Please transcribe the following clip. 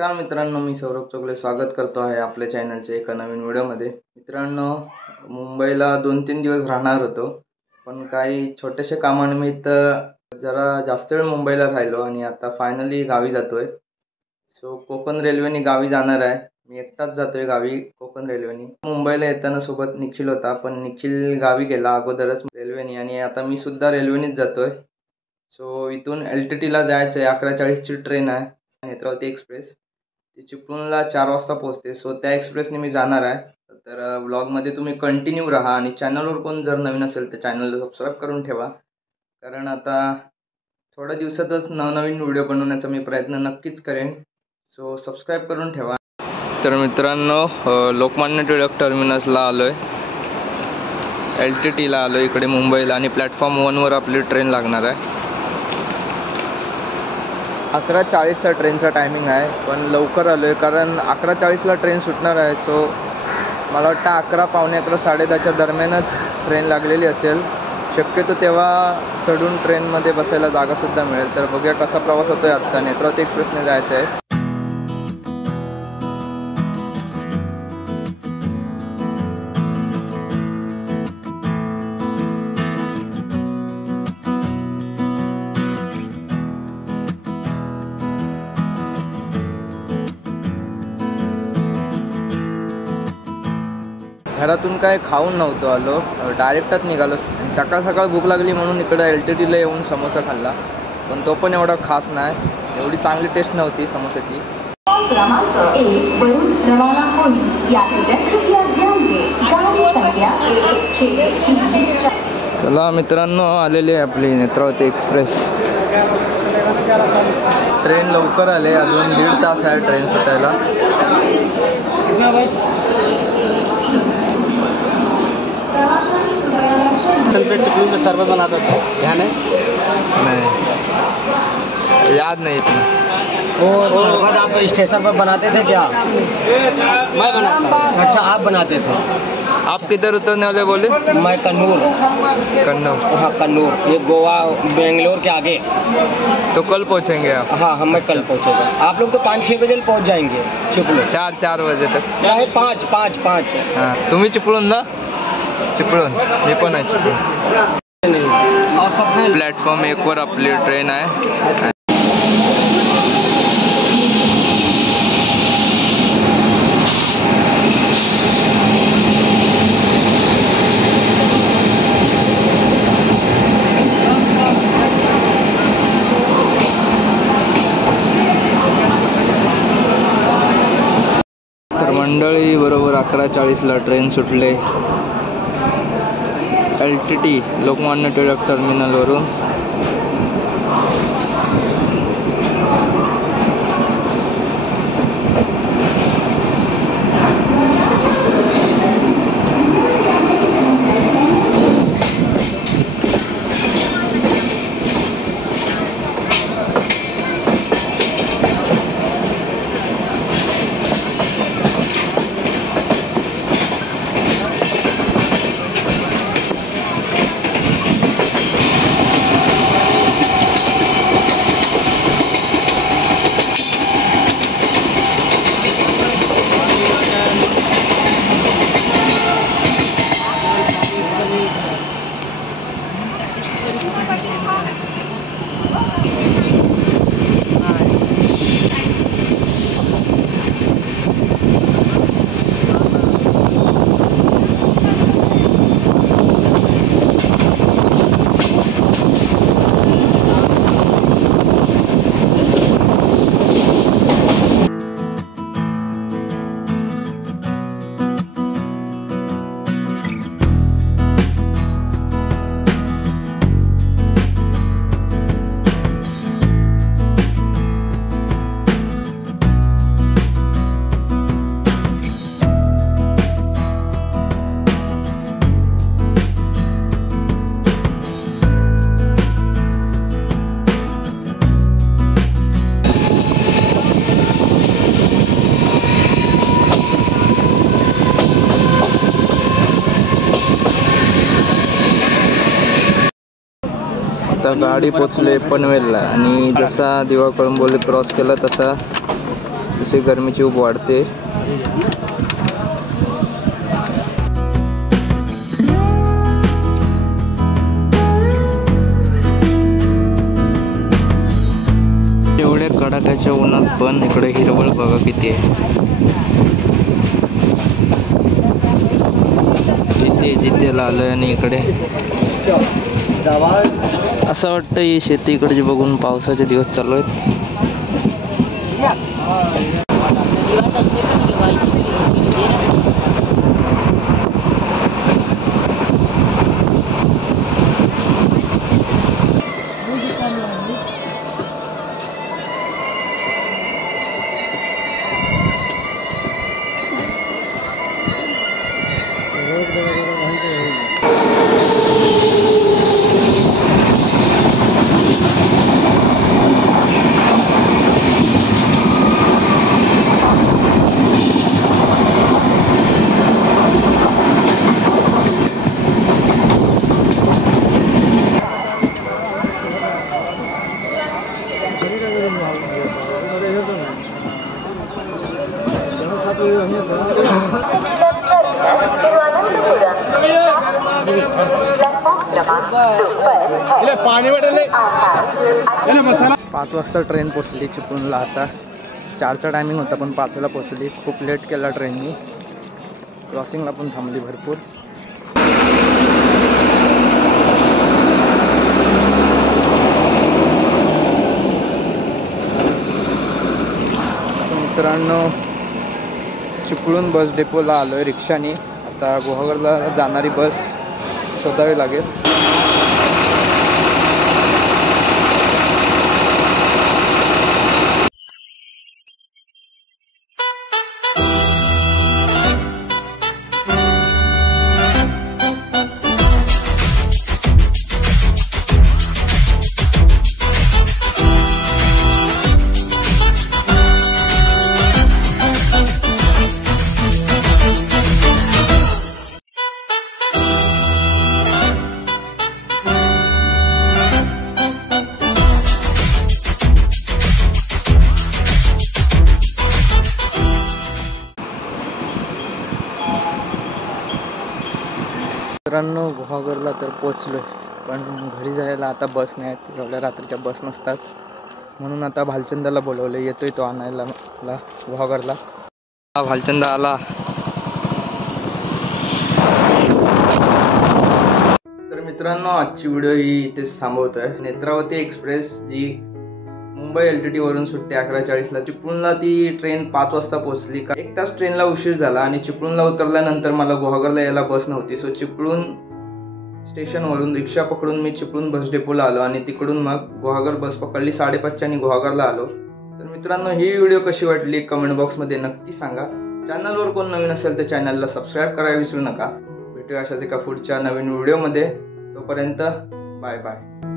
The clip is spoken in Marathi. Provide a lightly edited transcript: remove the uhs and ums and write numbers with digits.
नमस्कार मित्रांनो, मी सौरभ चोगले स्वागत करतो आहे आपल्या चॅनलच्या एका नवीन व्हिडिओमध्ये। मित्रांनो, मुंबईला 2-3 दिवस राहणार होतो, पण काही छोटेसे कामानिमित्त जरा जास्त वेळ मुंबईला राहिलो आणि आता फायनली गावी जातोय। सो कोकण रेल्वेने गावी जाणार आहे। मी एकटाच जातोय गावी कोकण रेल्वेने। मुंबईला येताना सोबत निखिल होता, पण निखिल गावी गेला अगोदरच रेल्वेने आणि आता मी सुद्धा रेल्वेनेच जातोय। सो इथून LTTला जायचं आहे। 11:40 ची ट्रेन आहे, नेत्रावती एक्सप्रेस। ती चिपळूणला 4 वाजता पोहोचते। सो त्या एक्सप्रेसने मी जाणार आहे। तर व्लॉगमध्ये तुम्ही कंटिन्यू राहा आणि चॅनलवर कोण जर नवीन असेल तर चॅनलला सबस्क्राईब करून ठेवा, कारण आता थोड्या दिवसातच नवनवीन व्हिडिओ बनवण्याचा मी प्रयत्न नक्कीच करेन। सो सबस्क्राईब करून ठेवा। तर मित्रांनो, लोकमान्य टिळक टर्मिनसला आलोय, LTTला आलो इकडे मुंबईला आणि प्लॅटफॉर्म 1वर आपली ट्रेन लागणार आहे। 11:40चा ट्रेनचा टायमिंग आहे, पण लवकर आलो आहे कारण 11:40ला ट्रेन सुटणार आहे। सो मला वाटतं 11, पावणे 11, 10:30च्या दरम्यानच ट्रेन लागलेली असेल। शक्यतो तेव्हा चढून ट्रेनमध्ये बसायला जागासुद्धा मिळेल। तर बघूया कसा प्रवास होतो आहे आजचा। नेत्रावती एक्सप्रेसने जायचं आहे। घरातून काय खाऊन नव्हतो आलो, डायरेक्टच निघालो आणि सकाळ सकाळ भूक लागली म्हणून इकडं LTTला येऊन समोसा खाल्ला, पण तो पण एवढा खास नाही। एवढी चांगली टेस्ट नव्हती समोसाची। चला मित्रांनो, आलेली आहे आपली नेत्रावती एक्सप्रेस। ट्रेन लवकर आले, अजून 1.5 तास आहे ट्रेन सुटायला। चिपळूण में शरबत बनाता था, ध्यान है? नहीं, याद नहीं इतना। और शरबत आप स्टेशन पर बनाते थे क्या? मैं बनाता। अच्छा, आप बनाते थे। आप किधर उतरने वाले बोले? मैं कन्नूर। हाँ, कन्नूर, ये गोवा बेंगलोर के आगे। तो कल पहुंचेंगे आप? हाँ, हम मैं कल पहुँचेगा। आप लोग तो 5-6 बजे पहुँच जाएंगे चिपळूण। 4 बजे तक। चाहे 5। हाँ, तुम्ही चिपळूणला? चिपळूण, मी पण आहे चिपळूण। प्लॅटफॉर्म 1वर आपली ट्रेन आहे। तर मंडळी, बरोबर 11:40ला ट्रेन सुटले LTT लोकमान्य टिळक टर्मिनलवरून। आता गाडी पोचले पनवेलला आणि जसा दिवा कळंबोली क्रॉस केला तसा जसे गरमीची ऊब वाढते एवढ्या कडाक्याच्या उन्हात पण इकडे हिरवळ बघा किती आहे. जिद्देला आलोय आणि इकडे असं वाटतं ही शेती इकडची बघून पावसाचे दिवस चालू आहेत. पाच वाजता ट्रेन पोचली चिपळूणला. आता 4चा टायमिंग होता पण 5ला पोचली. खूप लेट केला ट्रेननी. क्रॉसिंगला पण थांबली भरपूर. मित्रांनो चिपळूण बस डेपोला आलोय रिक्षाने. आता गुहागरला जाणारी बस शोधावी लागेल. मित्रांनो गुहागरला तर पोचलोय पण घरी जायला आता बस नाही आहेत. एवढ्या रात्रीच्या बस नसतात म्हणून आता भालचंदाला बोलवलं. येतोय तो आणायला मला गुहागरला. भालचंदा आला. तर मित्रांनो आजची व्हिडिओ ही इथेच थांबवत आहे. नेत्रावती एक्सप्रेस जी मुंबई LTT वरून सुटते 11:40ला. चिपळूणला ती ट्रेन 5 वाजता पोहोचली. 1 तास ट्रेनला उशीर झाला आणि चिपळूणला उतरल्यानंतर मला गुहागरला यायला बस नव्हती. सो चिपळूण स्टेशनवरून रिक्षा पकडून मी चिपळूण बस डेपोला आलो आणि तिकडून मग गुहागर बस पकडली 5:30च्या आणि गुहागरला आलो. तर मित्रांनो ही व्हिडिओ कशी वाटली कमेंट बॉक्समध्ये नक्की सांगा. चॅनलवर कोण नवीन असेल तर चॅनलला सबस्क्राईब करायला विसरू नका. भेटूया अशाच एका पुढच्या नवीन व्हिडिओमध्ये. तोपर्यंत बाय बाय.